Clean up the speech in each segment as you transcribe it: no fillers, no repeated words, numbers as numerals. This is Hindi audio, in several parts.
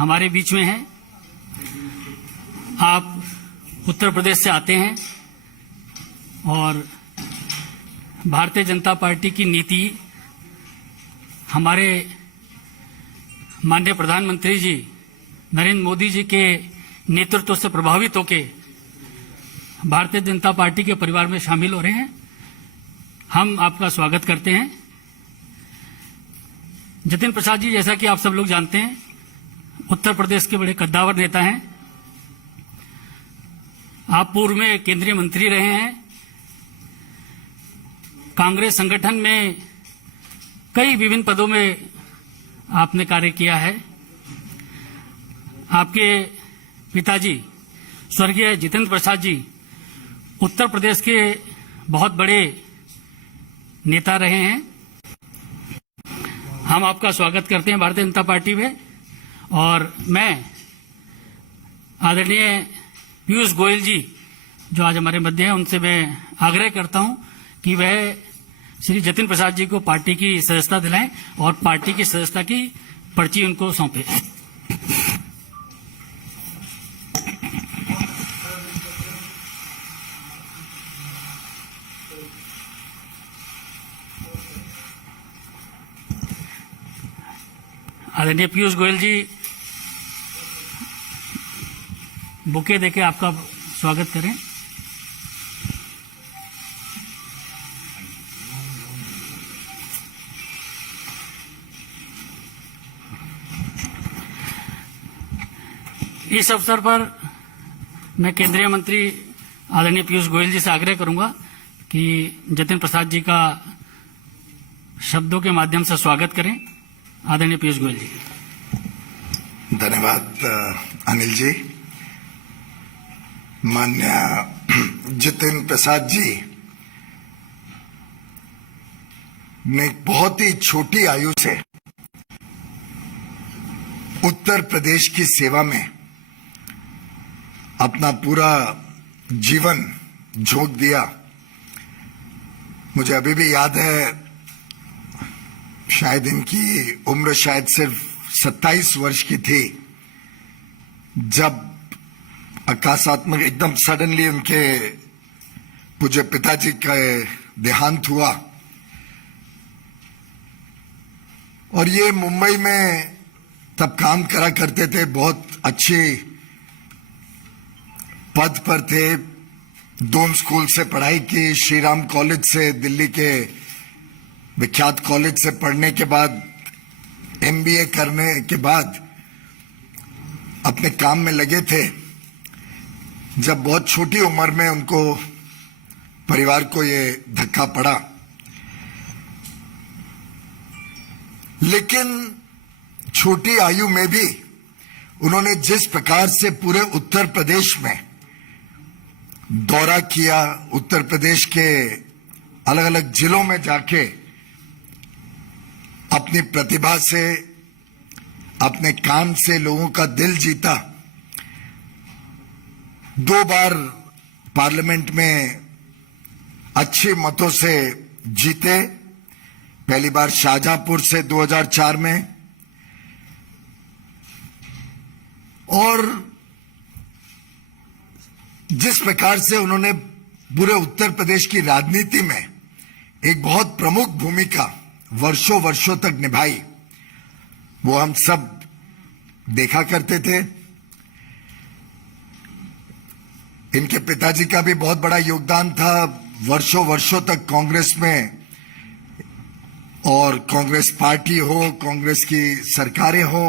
हमारे बीच में हैं। आप उत्तर प्रदेश से आते हैं और भारतीय जनता पार्टी की नीति हमारे माननीय प्रधानमंत्री जी नरेंद्र मोदी जी के नेतृत्व से प्रभावित होकर भारतीय जनता पार्टी के परिवार में शामिल हो रहे हैं। हम आपका स्वागत करते हैं। जतिन प्रसाद जी, जैसा कि आप सब लोग जानते हैं, उत्तर प्रदेश के बड़े कद्दावर नेता हैं। आप पूर्व में केंद्रीय मंत्री रहे हैं। कांग्रेस संगठन में कई विभिन्न पदों में आपने कार्य किया है। आपके पिताजी स्वर्गीय जितेंद्र प्रसाद जी उत्तर प्रदेश के बहुत बड़े नेता रहे हैं। हम आपका स्वागत करते हैं भारतीय जनता पार्टी में। और मैं आदरणीय पीयूष गोयल जी जो आज हमारे मध्य हैं, उनसे मैं आग्रह करता हूं कि वह श्री जतिन प्रसाद जी को पार्टी की सदस्यता दिलाएं और पार्टी की सदस्यता की पर्ची उनको सौंपे। आदरणीय पीयूष गोयल जी बुके देके आपका स्वागत करें। इस अवसर पर मैं केंद्रीय मंत्री आदरणीय पीयूष गोयल जी से आग्रह करूंगा कि जतिन प्रसाद जी का शब्दों के माध्यम से स्वागत करें। आदरणीय पीयूष गोयल जी। धन्यवाद अनिल जी। माननीय जितेंद्र प्रसाद जी ने बहुत ही छोटी आयु से उत्तर प्रदेश की सेवा में अपना पूरा जीवन झोंक दिया। मुझे अभी भी याद है, शायद इनकी उम्र शायद सिर्फ 27 वर्ष की थी जब आकाशात्मक एकदम सडनली उनके पूज्य पिताजी का देहांत हुआ। और ये मुंबई में तब काम करा करते थे, बहुत अच्छे पद पर थे। दोन स्कूल से पढ़ाई की, श्रीराम कॉलेज से, दिल्ली के विख्यात कॉलेज से पढ़ने के बाद एमबीए करने के बाद अपने काम में लगे थे जब बहुत छोटी उम्र में उनको परिवार को ये धक्का पड़ा। लेकिन छोटी आयु में भी उन्होंने जिस प्रकार से पूरे उत्तर प्रदेश में दौरा किया, उत्तर प्रदेश के अलग अलग जिलों में जाके अपनी प्रतिभा से, अपने काम से लोगों का दिल जीता। 2 बार पार्लियामेंट में अच्छे मतों से जीते। पहली बार शाहजहांपुर से 2004 में, और जिस प्रकार से उन्होंने पूरे उत्तर प्रदेश की राजनीति में एक बहुत प्रमुख भूमिका वर्षों वर्षों तक निभाई, वो हम सब देखा करते थे। इनके पिताजी का भी बहुत बड़ा योगदान था वर्षों वर्षों तक कांग्रेस में, और कांग्रेस पार्टी हो, कांग्रेस की सरकारें हो,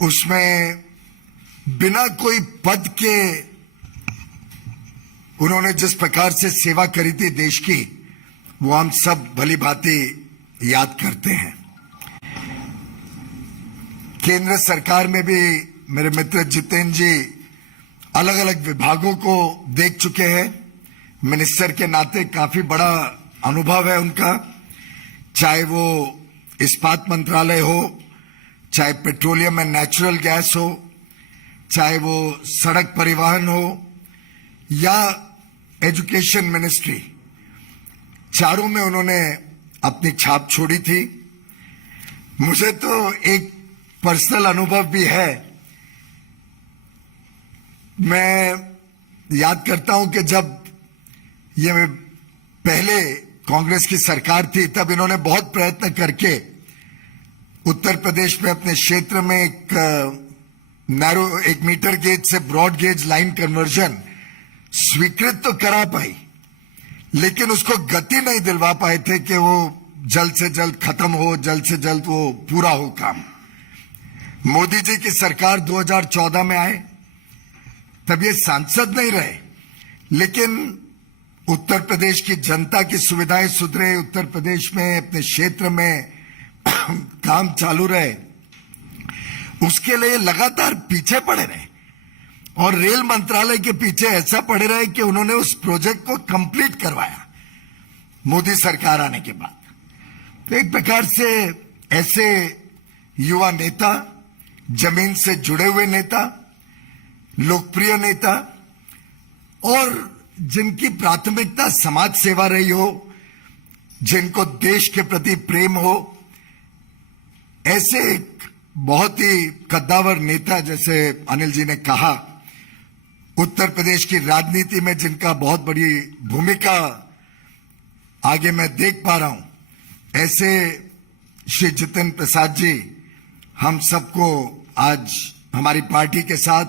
उसमें बिना कोई पद के उन्होंने जिस प्रकार से सेवा करी थी देश की, वो हम सब भली भांति याद करते हैं। केंद्र सरकार में भी मेरे मित्र जितेंद्र जी अलग अलग विभागों को देख चुके हैं। मिनिस्टर के नाते काफी बड़ा अनुभव है उनका, चाहे वो इस्पात मंत्रालय हो, चाहे पेट्रोलियम एंड नेचुरल गैस हो, चाहे वो सड़क परिवहन हो या एजुकेशन मिनिस्ट्री, चारों में उन्होंने अपनी छाप छोड़ी थी। मुझे तो एक पर्सनल अनुभव भी है। मैं याद करता हूं कि जब ये पहले कांग्रेस की सरकार थी तब इन्होंने बहुत प्रयत्न करके उत्तर प्रदेश में अपने क्षेत्र में एक मीटर गेज से ब्रॉड गेज लाइन कन्वर्जन स्वीकृत तो करा पाई, लेकिन उसको गति नहीं दिलवा पाए थे कि वो जल्द से जल्द खत्म हो, जल्द से जल्द वो पूरा हो काम। मोदी जी की सरकार 2014 में आए तब ये सांसद नहीं रहे, लेकिन उत्तर प्रदेश की जनता की सुविधाएं सुधरे, उत्तर प्रदेश में अपने क्षेत्र में काम चालू रहे, उसके लिए लगातार पीछे पड़े रहे और रेल मंत्रालय के पीछे ऐसा पड़े रहे कि उन्होंने उस प्रोजेक्ट को कंप्लीट करवाया मोदी सरकार आने के बाद। तो एक प्रकार से ऐसे युवा नेता, जमीन से जुड़े हुए नेता, लोकप्रिय नेता और जिनकी प्राथमिकता समाज सेवा रही हो, जिनको देश के प्रति प्रेम हो, ऐसे एक बहुत ही कद्दावर नेता जैसे अनिल जी ने कहा, उत्तर प्रदेश की राजनीति में जिनका बहुत बड़ी भूमिका आगे मैं देख पा रहा हूं, ऐसे श्री जितेंद्र प्रसाद जी हम सबको आज हमारी पार्टी के साथ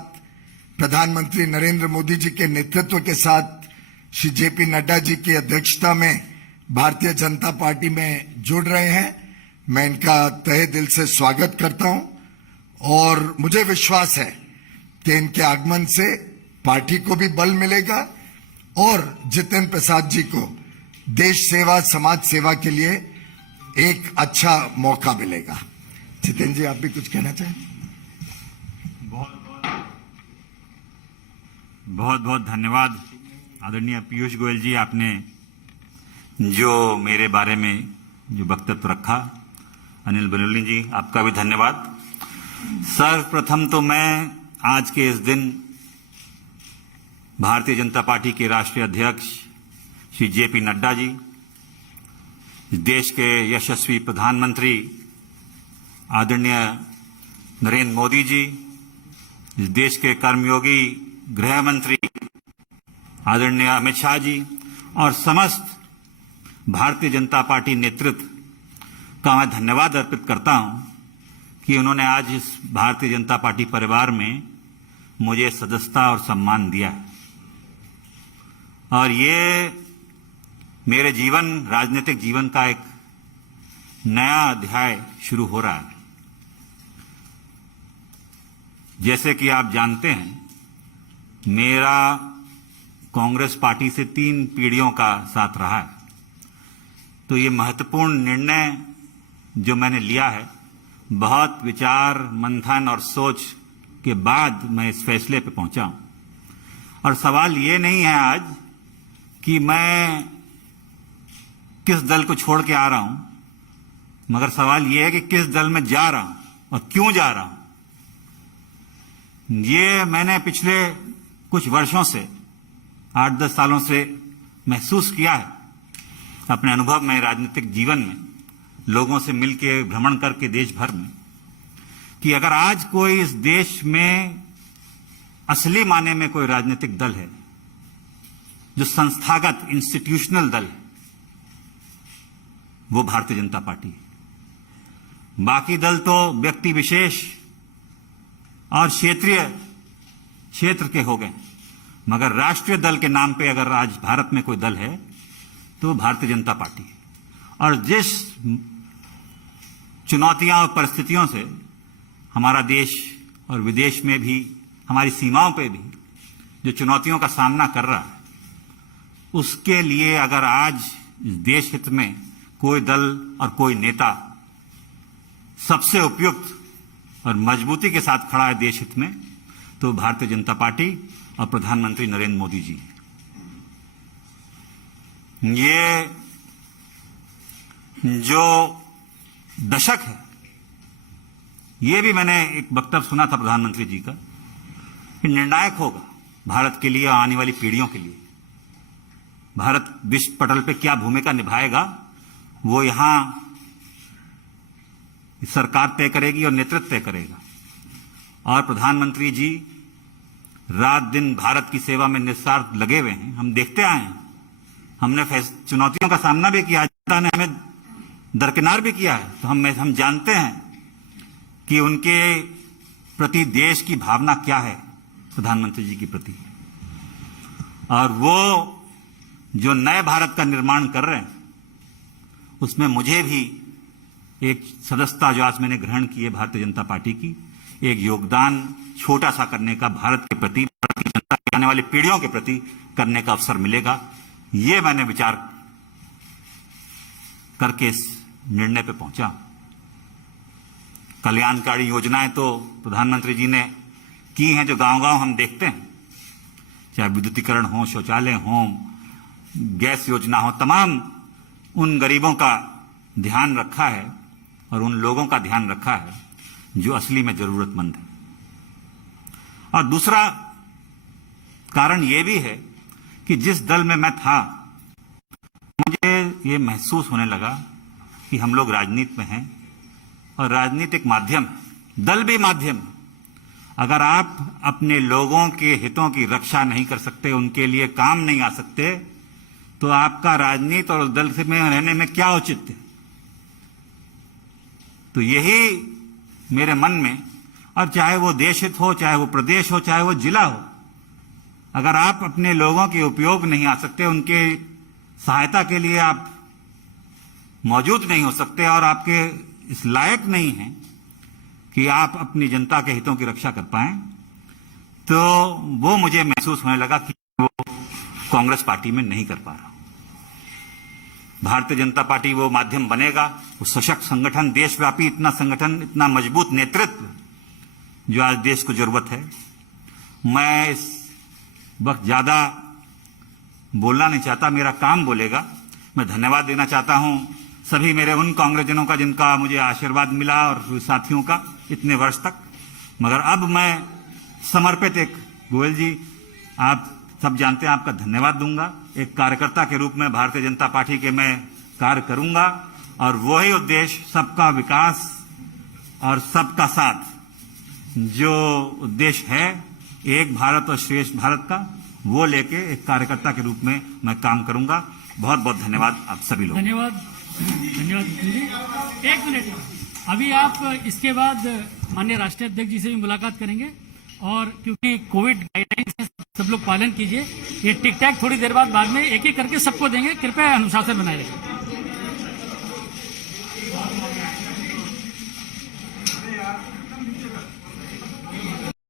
प्रधानमंत्री नरेंद्र मोदी जी के नेतृत्व के साथ श्री जेपी नड्डा जी की अध्यक्षता में भारतीय जनता पार्टी में जुड़ रहे हैं। मैं इनका तहे दिल से स्वागत करता हूं और मुझे विश्वास है कि इनके आगमन से पार्टी को भी बल मिलेगा और जितेंद्र प्रसाद जी को देश सेवा, समाज सेवा के लिए एक अच्छा मौका मिलेगा। जितेंद्र जी, आप भी कुछ कहना चाहें? बहुत बहुत धन्यवाद आदरणीय पीयूष गोयल जी, आपने जो मेरे बारे में जो वक्तव्य रखा। अनिल बलूनी जी, आपका भी धन्यवाद। सर्वप्रथम तो मैं आज के इस दिन भारतीय जनता पार्टी के राष्ट्रीय अध्यक्ष श्री जेपी नड्डा जी, देश के यशस्वी प्रधानमंत्री आदरणीय नरेंद्र मोदी जी, देश के कर्मयोगी गृह मंत्री आदरणीय अमित शाह जी और समस्त भारतीय जनता पार्टी नेतृत्व का मैं धन्यवाद अर्पित करता हूं कि उन्होंने आज इस भारतीय जनता पार्टी परिवार में मुझे सदस्यता और सम्मान दिया है। और ये मेरे राजनीतिक जीवन का एक नया अध्याय शुरू हो रहा है। जैसे कि आप जानते हैं, मेरा कांग्रेस पार्टी से 3 पीढ़ियों का साथ रहा है। तो ये महत्वपूर्ण निर्णय जो मैंने लिया है, बहुत विचार मंथन और सोच के बाद मैं इस फैसले पे पहुंचा हूं। और सवाल ये नहीं है आज कि मैं किस दल को छोड़ के आ रहा हूं, मगर सवाल ये है कि किस दल में जा रहा हूं और क्यों जा रहा हूं। ये मैंने पिछले कुछ वर्षों से 8-10 सालों से महसूस किया है अपने अनुभव में, राजनीतिक जीवन में, लोगों से मिलकर भ्रमण करके देश भर में, कि अगर आज कोई इस देश में असली माने में कोई राजनीतिक दल है जो संस्थागत इंस्टीट्यूशनल दल है, वो भारतीय जनता पार्टी है। बाकी दल तो व्यक्ति विशेष और क्षेत्र के हो गए, मगर राष्ट्रीय दल के नाम पे अगर आज भारत में कोई दल है तो भारतीय जनता पार्टी है। और जिस चुनौतियां और परिस्थितियों से हमारा देश और विदेश में भी, हमारी सीमाओं पे भी जो चुनौतियों का सामना कर रहा है, उसके लिए अगर आज इस देश हित में कोई दल और कोई नेता सबसे उपयुक्त और मजबूती के साथ खड़ा है देश हित में, तो भारतीय जनता पार्टी और प्रधानमंत्री नरेंद्र मोदी जी। ये जो दशक है, ये भी मैंने एक वक्तव्य सुना था प्रधानमंत्री जी का, कि निर्णायक होगा भारत के लिए और आने वाली पीढ़ियों के लिए। भारत विश्व पटल पे क्या भूमिका निभाएगा, वो यहां सरकार तय करेगी और नेतृत्व तय करेगा। और प्रधानमंत्री जी रात दिन भारत की सेवा में निस्वार्थ लगे हुए हैं। हम देखते आए हैं, हमने चुनौतियों का सामना भी किया, जनता ने हमें दरकिनार भी किया है, तो हम जानते हैं कि उनके प्रति देश की भावना क्या है, प्रधानमंत्री जी के प्रति। और वो जो नए भारत का निर्माण कर रहे हैं, उसमें मुझे भी एक सदस्यता जो आज मैंने ग्रहण की है भारतीय जनता पार्टी की, एक योगदान छोटा सा करने का भारत के प्रति, भारत की जनता की आने वाली पीढ़ियों के प्रति करने का अवसर मिलेगा। ये मैंने विचार करके इस निर्णय पे पहुंचा। कल्याणकारी योजनाएं तो प्रधानमंत्री जी ने की हैं, जो गांव-गांव हम देखते हैं, चाहे विद्युतीकरण हो, शौचालय हो, गैस योजना हो, तमाम उन गरीबों का ध्यान रखा है और उन लोगों का ध्यान रखा है जो असली में जरूरतमंद है। और दूसरा कारण यह भी है कि जिस दल में मैं था, मुझे ये महसूस होने लगा कि हम लोग राजनीति में हैं और राजनीतिक माध्यम है, दल भी माध्यम है। अगर आप अपने लोगों के हितों की रक्षा नहीं कर सकते, उनके लिए काम नहीं आ सकते, तो आपका राजनीति और दल से में रहने में क्या औचित्य है। तो यही मेरे मन में, और चाहे वो देश हित हो, चाहे वो प्रदेश हो, चाहे वो जिला हो, अगर आप अपने लोगों के उपयोग नहीं आ सकते, उनके सहायता के लिए आप मौजूद नहीं हो सकते और आपके इस लायक नहीं हैं कि आप अपनी जनता के हितों की रक्षा कर पाएं, तो वो मुझे महसूस होने लगा कि वो कांग्रेस पार्टी में नहीं कर पा रहा। भारतीय जनता पार्टी वो माध्यम बनेगा, वो सशक्त संगठन, देशव्यापी इतना संगठन, इतना मजबूत नेतृत्व जो आज देश को जरूरत है। मैं इस वक्त ज्यादा बोलना नहीं चाहता, मेरा काम बोलेगा। मैं धन्यवाद देना चाहता हूं सभी मेरे उन कांग्रेसजनों का जिनका मुझे आशीर्वाद मिला और साथियों का इतने वर्ष तक। मगर अब मैं समर्पित एक, गोयल जी आप सब जानते हैं, आपका धन्यवाद दूंगा। एक कार्यकर्ता के रूप में भारतीय जनता पार्टी के मैं कार्य करूंगा और वही उद्देश्य, सबका विकास और सबका साथ, जो उद्देश्य है एक भारत और श्रेष्ठ भारत का, वो लेके एक कार्यकर्ता के रूप में मैं काम करूंगा। बहुत बहुत धन्यवाद आप सभी लोग। धन्यवाद नितिन जी। एक मिनट, अभी आप इसके बाद माननीय राष्ट्रीय अध्यक्ष जी से भी मुलाकात करेंगे, और क्योंकि कोविड गाइडलाइंस सब लोग पालन कीजिए। ये टिक टैक थोड़ी देर बाद में एक एक करके सबको देंगे, कृपया अनुशासन बनाए रखें।